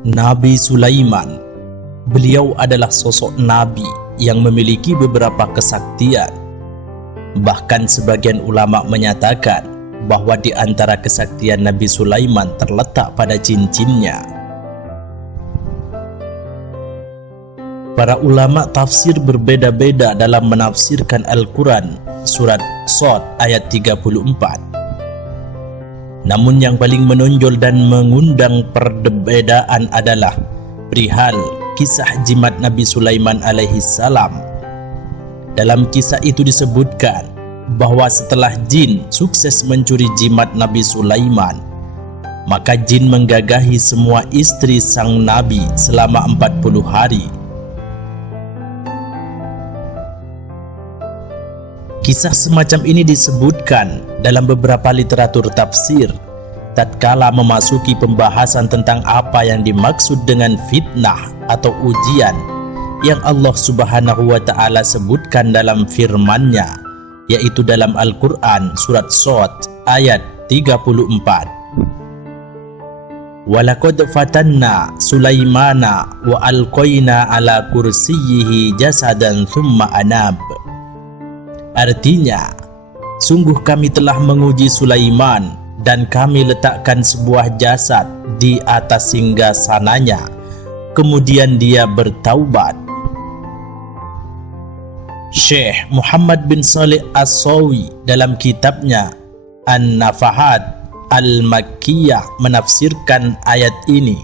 Nabi Sulaiman. Beliau adalah sosok nabi yang memiliki beberapa kesaktian. Bahkan sebagian ulama menyatakan bahwa di antara kesaktian Nabi Sulaiman terletak pada cincinnya. Para ulama tafsir berbeda-beda dalam menafsirkan Al-Quran surat Shad ayat 34. Namun yang paling menonjol dan mengundang perbedaan adalah perihal kisah jimat Nabi Sulaiman alaihi salam. Dalam kisah itu disebutkan bahwa setelah jin sukses mencuri jimat Nabi Sulaiman, maka jin menggagahi semua istri sang nabi selama 40 hari. Kisah semacam ini disebutkan dalam beberapa literatur tafsir tatkala memasuki pembahasan tentang apa yang dimaksud dengan fitnah atau ujian yang Allah Subhanahu wa Ta'ala sebutkan dalam firman-Nya, yaitu dalam Al-Quran surat Shad ayat 34. Walaqad fatanna Sulaimana wa alqaina ala kursiyyihi jasadan thumma anab. Artinya, sungguh kami telah menguji Sulaiman dan kami letakkan sebuah jasad di atas singgasananya, kemudian dia bertaubat. Syekh Muhammad bin Shalih As-Sawi dalam kitabnya An-Nafahat Al-Makkiyah menafsirkan ayat ini.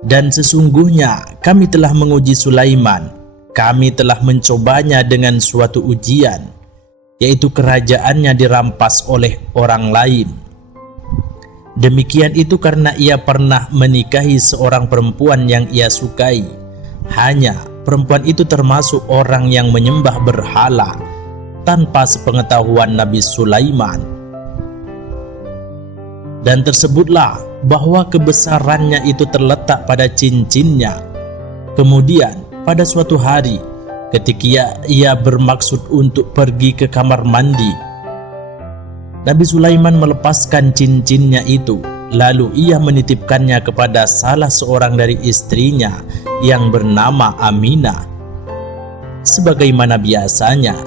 Dan sesungguhnya kami telah menguji Sulaiman, kami telah mencobanya dengan suatu ujian, yaitu kerajaannya dirampas oleh orang lain. Demikian itu karena ia pernah menikahi seorang perempuan yang ia sukai. Hanya perempuan itu termasuk orang yang menyembah berhala tanpa sepengetahuan Nabi Sulaiman. Dan tersebutlah bahwa kebesarannya itu terletak pada cincinnya. Kemudian pada suatu hari ketika ia bermaksud untuk pergi ke kamar mandi, Nabi Sulaiman melepaskan cincinnya itu, lalu ia menitipkannya kepada salah seorang dari istrinya yang bernama Aminah. Sebagaimana biasanya,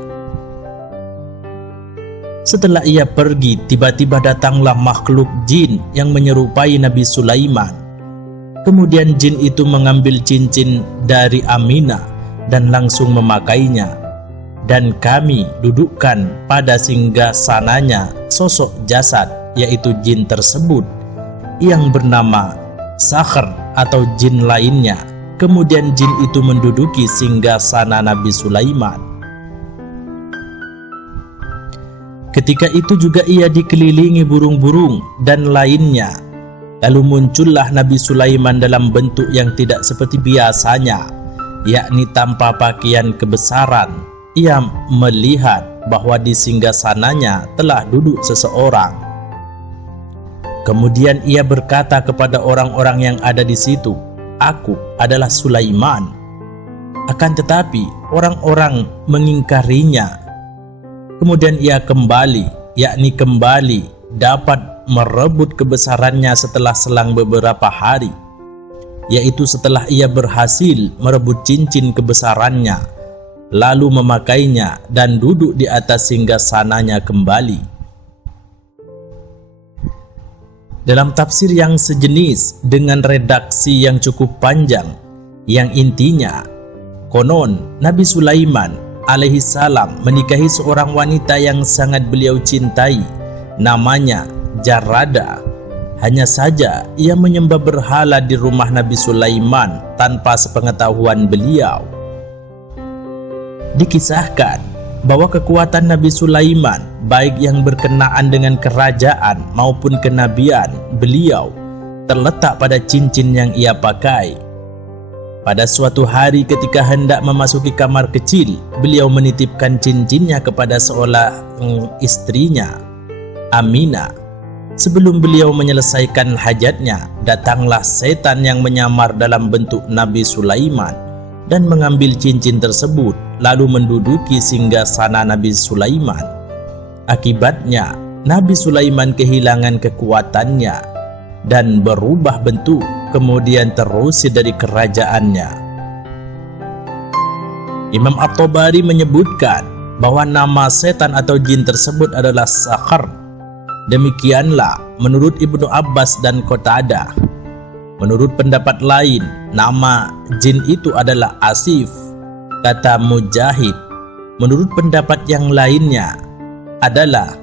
setelah ia pergi, tiba-tiba datanglah makhluk jin yang menyerupai Nabi Sulaiman. Kemudian jin itu mengambil cincin dari Aminah dan langsung memakainya. Dan kami dudukkan pada singgasananya sosok jasad, yaitu jin tersebut yang bernama Sakhr atau jin lainnya. Kemudian jin itu menduduki singgasana Nabi Sulaiman. Ketika itu juga ia dikelilingi burung-burung dan lainnya. Lalu muncullah Nabi Sulaiman dalam bentuk yang tidak seperti biasanya, yakni tanpa pakaian kebesaran. Ia melihat bahwa di singgasananya telah duduk seseorang. Kemudian ia berkata kepada orang-orang yang ada di situ, "Aku adalah Sulaiman." Akan tetapi orang-orang mengingkarinya. Kemudian ia kembali, yakni kembali dapat merebut kebesarannya setelah selang beberapa hari, yaitu setelah ia berhasil merebut cincin kebesarannya, lalu memakainya dan duduk di atas singgasananya kembali. Dalam tafsir yang sejenis dengan redaksi yang cukup panjang, yang intinya, konon Nabi Sulaiman alaihi salam menikahi seorang wanita yang sangat beliau cintai, namanya Jarada. Hanya saja ia menyembah berhala di rumah Nabi Sulaiman tanpa sepengetahuan beliau. Dikisahkan bahwa kekuatan Nabi Sulaiman, baik yang berkenaan dengan kerajaan maupun kenabian beliau, terletak pada cincin yang ia pakai. Pada suatu hari ketika hendak memasuki kamar kecil, beliau menitipkan cincinnya kepada seorang istrinya, Aminah. Sebelum beliau menyelesaikan hajatnya, datanglah setan yang menyamar dalam bentuk Nabi Sulaiman dan mengambil cincin tersebut, lalu menduduki singgasana Nabi Sulaiman. Akibatnya, Nabi Sulaiman kehilangan kekuatannya. dan berubah bentuk, kemudian terusir dari kerajaannya. Imam At-Tabari menyebutkan bahwa nama setan atau jin tersebut adalah Sakhar. Demikianlah menurut Ibnu Abbas dan Qatadah. Menurut pendapat lain, nama jin itu adalah Asif, kata Mujahid. Menurut pendapat yang lainnya adalah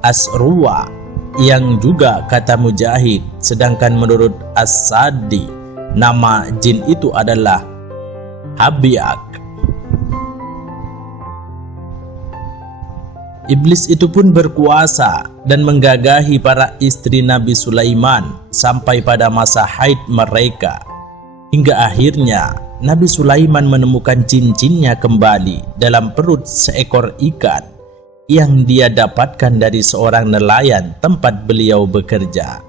Asruwa, yang juga kata Mujahid. Sedangkan menurut As-Sadi, nama jin itu adalah Habyak. Iblis itu pun berkuasa dan menggagahi para istri Nabi Sulaiman sampai pada masa haid mereka. Hingga akhirnya Nabi Sulaiman menemukan cincinnya kembali dalam perut seekor ikan yang dia dapatkan dari seorang nelayan tempat beliau bekerja.